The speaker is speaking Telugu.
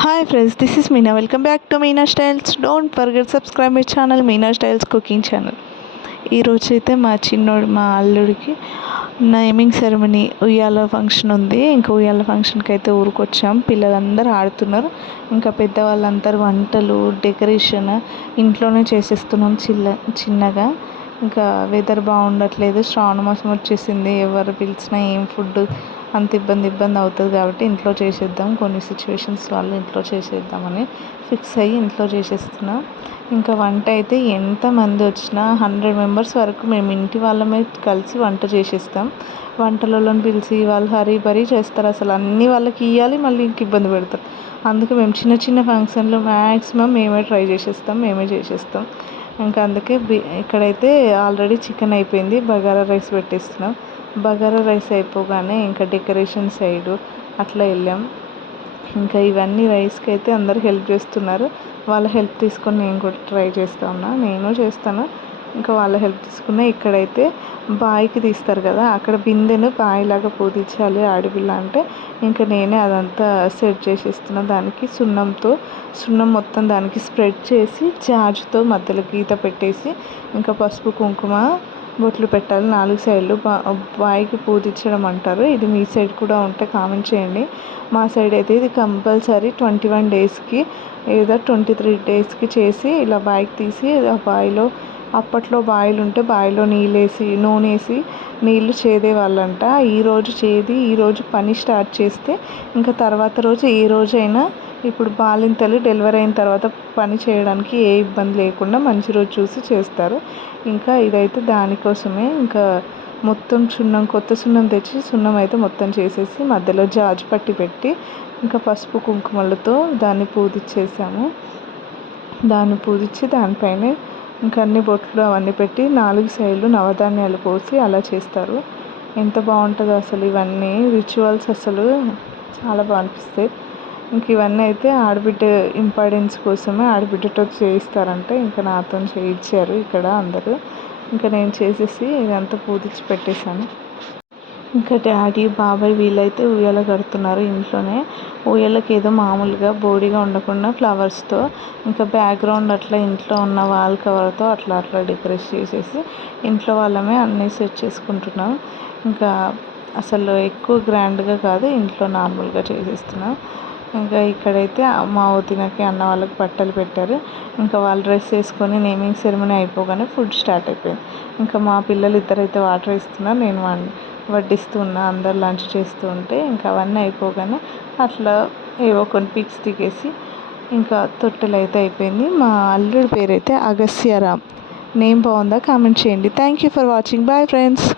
Hi friends, this is Meena. Welcome back to Meena Styles. Don't forget subscribe my channel Meena Styles Cooking Channel. ఈ రోజు అయితే మా అల్లుడికి నేమింగ్ సెరమనీ ఉయ్యాల ఫంక్షన్ ఉంది. ఇంకా ఉయ్యాల ఫంక్షన్కి అయితే ఊరుకొచ్చాం. పిల్లలందరూ ఆడుతున్నారు. ఇంకా పెద్దవాళ్ళందరూ వంటలు డెకరేషన్ ఇంట్లోనే చేసేస్తున్నాం చిన్నగా. ఇంకా వెదర్ బాగుండట్లేదు, శ్రావణ మాసం వచ్చేసింది. ఎవరు పిలిచినా ఏం ఫుడ్ అంత ఇబ్బంది అవుతుంది కాబట్టి ఇంట్లో చేసేద్దాం, కొన్ని సిచ్యువేషన్స్ వల్ల ఇంట్లో చేసేద్దామని ఫిక్స్ అయ్యి ఇంట్లో చేసేస్తున్నాం. ఇంకా వంట అయితే ఎంతమంది వచ్చినా 100 మెంబర్స్ వరకు మేము ఇంటి వాళ్ళమే కలిసి వంట చేసేస్తాం. వంటలను పిలిచి వాళ్ళు హరీ బరీ చేస్తారు, అసలు అన్నీ వాళ్ళకి ఇవ్వాలి, మళ్ళీ ఇంక ఇబ్బంది పెడతారు. అందుకే మేము చిన్న చిన్న ఫంక్షన్లు మ్యాక్సిమం మేమే ట్రై చేసేస్తాం, మేమే చేసేస్తాం. ఇంకా అందుకే ఇక్కడైతే ఆల్రెడీ చికెన్ అయిపోయింది, బగారా రైస్ పెట్టేస్తున్నాం. బగారా రైస్ అయిపోగానే ఇంకా డెకరేషన్ సైడు అట్లా వెళ్ళాం. ఇంకా ఇవన్నీ రైస్కి అయితే అందరు హెల్ప్ చేస్తున్నారు. వాళ్ళ హెల్ప్ తీసుకొని నేను కూడా ట్రై చేస్తా ఉన్నా, నేను చేస్తాను. ఇంకా వాళ్ళ హెల్ప్ తీసుకున్నా. ఇక్కడైతే బాయికి తీస్తారు కదా, అక్కడ బిందెను బాయిలాగా పూజించాలి ఆడపిల్ల అంటే. ఇంకా నేనే అదంతా సెట్ చేసేస్తున్నా. దానికి సున్నం మొత్తం దానికి స్ప్రెడ్ చేసి జాజుతో మధ్యలో గీత పెట్టేసి ఇంకా పసుపు కుంకుమ బొట్లు పెట్టాలి 4 సైడ్లు. బాయికి పూజించడం అంటారు. ఇది మీ సైడ్ కూడా ఉంటే కామెంట్ చేయండి. మా సైడ్ అయితే ఇది కంపల్సరీ 21 డేస్కి లేదా 23 డేస్కి చేసి ఇలా బాయికి తీసి ఆ బాయిలో, అప్పట్లో బాయిలు ఉంటే బాయిలో నూనె వేసి నీళ్ళు చేదేవాళ్ళంట. ఈరోజు చేది, ఈరోజు పని స్టార్ట్ చేస్తే ఇంకా తర్వాత రోజు ఏ రోజైనా, ఇప్పుడు బాలింతలు డెలివరీ అయిన తర్వాత పని చేయడానికి ఏ ఇబ్బంది లేకుండా మంచి రోజు చూసి చేస్తారు. ఇంకా ఇదైతే దానికోసమే. ఇంకా మొత్తం కొత్త సున్నం తెచ్చి సున్నం అయితే మొత్తం చేసేసి మధ్యలో జాజి పట్టి పెట్టి ఇంకా పసుపు కుంకుమలతో దాన్ని పూజించేసాము. దాన్ని పూజించి దానిపైన ఇంకా అన్ని బొట్లు అవన్నీ పెట్టి 4 సైడ్లు నవధాన్యాలు పోసి అలా చేస్తారు. ఎంత బాగుంటుందో అసలు ఇవన్నీ రిచువల్స్, అసలు చాలా బాగా అనిపిస్తాయి. ఇంక ఇవన్నీ అయితే ఆడబిడ్డ ఇంపార్టెన్స్ కోసమే ఆడబిడ్డతో చేయిస్తారంటే ఇంకా నాతో చేయించారు ఇక్కడ అందరూ. ఇంకా నేను చేసేసి ఇదంతా పూజించి పెట్టేశాను. ఇంకా డాడీ బాబాయ్ వీళ్ళైతే ఉయ్యాల కడుతున్నారు ఇంట్లోనే. ఉయ్యాలకి ఏదో మామూలుగా బోడిగా ఉండకుండా ఫ్లవర్స్తో ఇంకా బ్యాక్గ్రౌండ్ అట్లా ఇంట్లో ఉన్న వాల్ కవర్తో అట్లా డెకరేట్ చేసేసి ఇంట్లో వాళ్ళమే అన్నీ సెట్ చేసుకుంటున్నాం. ఇంకా అసలు ఎక్కువ గ్రాండ్గా కాదు, ఇంట్లో నార్మల్గా చేసేస్తున్నాం. ఇంకా ఇక్కడైతే మా వదినకి అన్న వాళ్ళకి బట్టలు పెట్టారు. ఇంకా వాళ్ళు డ్రెస్ వేసుకొని నేమింగ్ సెరమనీ అయిపోగానే ఫుడ్ స్టార్ట్ అయిపోయింది. ఇంకా మా పిల్లలు ఇద్దరైతే వాటర్ ఇస్తున్నారు, నేను వడ్డిస్తూ ఉన్నా. అందరు లంచ్ చేస్తూ ఉంటే ఇంకా అవన్నీ అయిపోగానే అట్లా ఏవో కొన్ని పిక్స్ దిగేసి ఇంకా తొట్టెలు అయితే అయిపోయింది. మా అల్లుడి పేరైతే అగస్త్యరామ్. నేమ్ బాగుందా కామెంట్ చేయండి. Thank you for watching. Bye friends.